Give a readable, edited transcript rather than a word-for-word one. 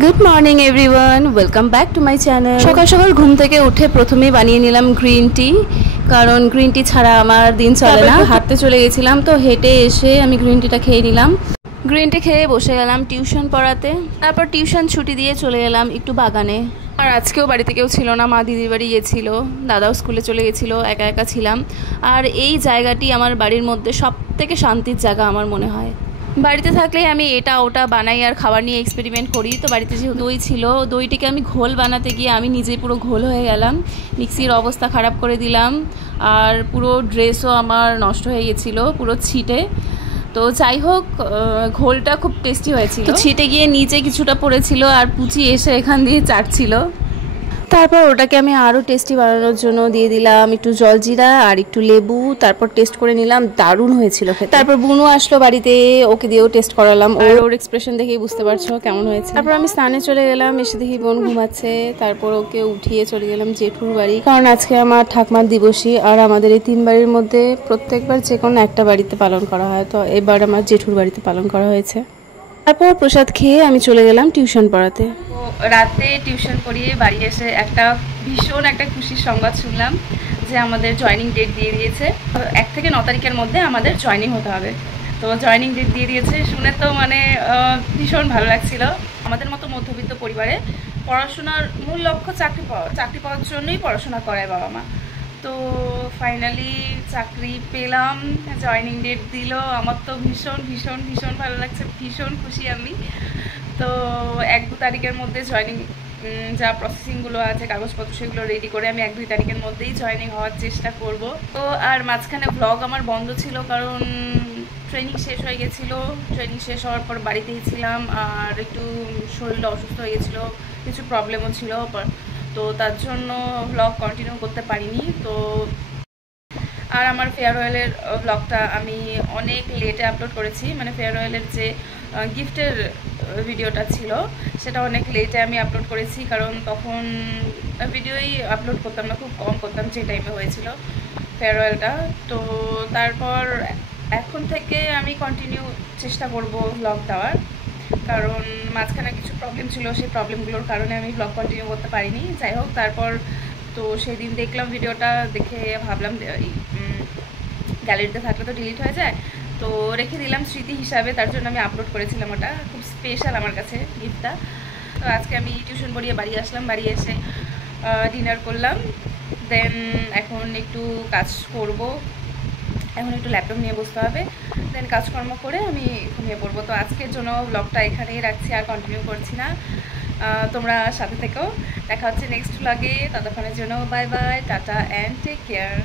Good morning everyone, welcome back to my channel. সকাল সকাল ঘুম থেকে উঠে প্রথমেই বানিয়ে নিলাম গ্রিন টি, কারণ গ্রিন টি ছাড়া আমার দিন চলে না। হাঁটতে চলে গেছিলাম, তো হেঁটে এসে আমি গ্রিন টিটা খেয়ে নিলাম। গ্রিন টি খেয়ে বসে গেলাম টিউশন পড়াতে। তারপর টিউশন ছুটি দিয়ে চলে গেলাম একটু বাগানে। আর আজকেও বাড়িতে কেউ ছিল না, মা দিদির বাড়ি গেছিল, দাদাও স্কুলে চলে গেছিলো, একা একা ছিলাম। আর এই জায়গাটি আমার বাড়ির মধ্যে সব থেকে শান্তির জায়গা আমার মনে হয়। বাড়িতে থাকলে আমি এটা ওটা বানাই আর খাবার নিয়ে এক্সপেরিমেন্ট করি। তো বাড়িতে যে দই ছিল, দইটিকে আমি ঘোল বানাতে গিয়ে আমি নিজেই পুরো ঘোল হয়ে গেলাম, মিক্সির অবস্থা খারাপ করে দিলাম। আর পুরো ড্রেসও আমার নষ্ট হয়ে গেছিলো পুরো ছিটে। তো যাই হোক, ঘোলটা খুব টেস্টি হয়েছিল। তো ছিটে গিয়ে নিচে কিছুটা পড়েছিল আর পুচি এসে এখান দিয়ে চাটছিল। তারপর ওটাকে আমি আরও টেস্টি বানানোর জন্য দিয়ে দিলাম একটু জলজিরা আর একটু লেবু। তারপর টেস্ট করে নিলাম, দারুণ হয়েছিল খেতে। তারপর বুনু আসলো বাড়িতে, ওকে দিয়েও টেস্ট করালাম। ওর এক্সপ্রেশন দেখেই বুঝতে পারছো কেমন হয়েছে। তারপর আমি স্নানে চলে গেলাম, এসে দেখি বোন ঘুমাচ্ছে। তারপর ওকে উঠিয়ে চলে গেলাম জেঠুর বাড়ি, কারণ আজকে আমার ঠাকমার দিবসী। আর আমাদের এই 3 বাড়ির মধ্যে প্রত্যেকবার যে কোনো একটা বাড়িতে পালন করা হয়, তো এবার আমার জেঠুর বাড়িতে পালন করা হয়েছে। তারপর প্রসাদ খেয়ে আমি চলে গেলাম টিউশন পড়াতে। রাতে টিউশন পড়িয়ে বাড়ি এসে ভীষণ একটা খুশির সংবাদ শুনলাম যে আমাদের জয়েনিং ডেট দিয়ে দিয়েছে। 1 থেকে 9 তারিখের মধ্যে আমাদের জয়েনিং হতে হবে। তো জয়েনিং ডেট দিয়ে দিয়েছে শুনে তো ভীষণ ভালো লাগছিল। আমাদের মতো মধ্যবিত্ত পরিবারে পড়াশোনার মূল লক্ষ্য চাকরি পাওয়ার জন্যই পড়াশোনা করায় বাবা মা। তো ফাইনালি চাকরি পেলাম, জয়েনিং ডেট দিল। আমার তো ভীষণ ভীষণ ভীষণ ভালো লাগছে, ভীষণ খুশি আমি। তো 1-2 তারিখের মধ্যে জয়েনিং যা প্রসেসিংগুলো আছে, কাগজপত্র, সেগুলো রেডি করে আমি 1-2 তারিখের মধ্যেই জয়েনিং হওয়ার চেষ্টা করব। তো আর মাঝখানে ব্লগ আমার বন্ধ ছিল, কারণ ট্রেনিং শেষ হয়ে গেছিলো। ট্রেনিং শেষ হওয়ার পর বাড়িতেই ছিলাম, আর একটু শরীরটা অসুস্থ হয়ে গেছিলো, কিছু প্রবলেমও ছিল। তো তার জন্য ব্লগ কন্টিনিউ করতে পারিনি। তো আর আমার ফেয়ারওয়েলের ব্লগটা আমি অনেক লেটে আপলোড করেছি, মানে ফেয়ারওয়েলের যে গিফটের ভিডিওটা ছিল সেটা অনেক লেটে আমি আপলোড করেছি, কারণ তখন ভিডিওই আপলোড করতাম না, খুব কম করতাম যে টাইমে হয়েছিল ফেয়ারওয়েলটা। তো তারপর এখন থেকে আমি কন্টিনিউ চেষ্টা করব ব্লগ দেওয়ার, কারণ মাঝখানে কিছু প্রবলেম ছিল, সেই প্রবলেমগুলোর কারণে আমি ব্লগ কন্টিনিউ করতে পারিনি। যাই হোক, তারপর তো সেদিন দেখলাম ভিডিওটা, দেখে ভাবলাম গ্যালারিতে থাকলে তো ডিলিট হয়ে যায়, তো রেখে দিলাম স্মৃতি হিসাবে। তার জন্য আমি আপলোড করেছিলাম, ওটা খুব স্পেশাল আমার কাছে গিফটটা। তো আজকে আমি টিউশন পড়িয়ে বাড়ি আসলাম, বাড়ি এসে ডিনার করলাম। দেন এখন একটু কাজ করব, এখন একটু ল্যাপটপ নিয়ে বসতে হবে, দেন কাজকর্ম করে আমি ঘুমিয়ে পড়বো। তো আজকের জন্য ব্লগটা এখানেই রাখছি, আর কন্টিনিউ করছি না। তোমরা সাথে থেকেও, দেখা হচ্ছে নেক্সট ব্লগে। ততক্ষণের জন্য bye bye, tata and take care.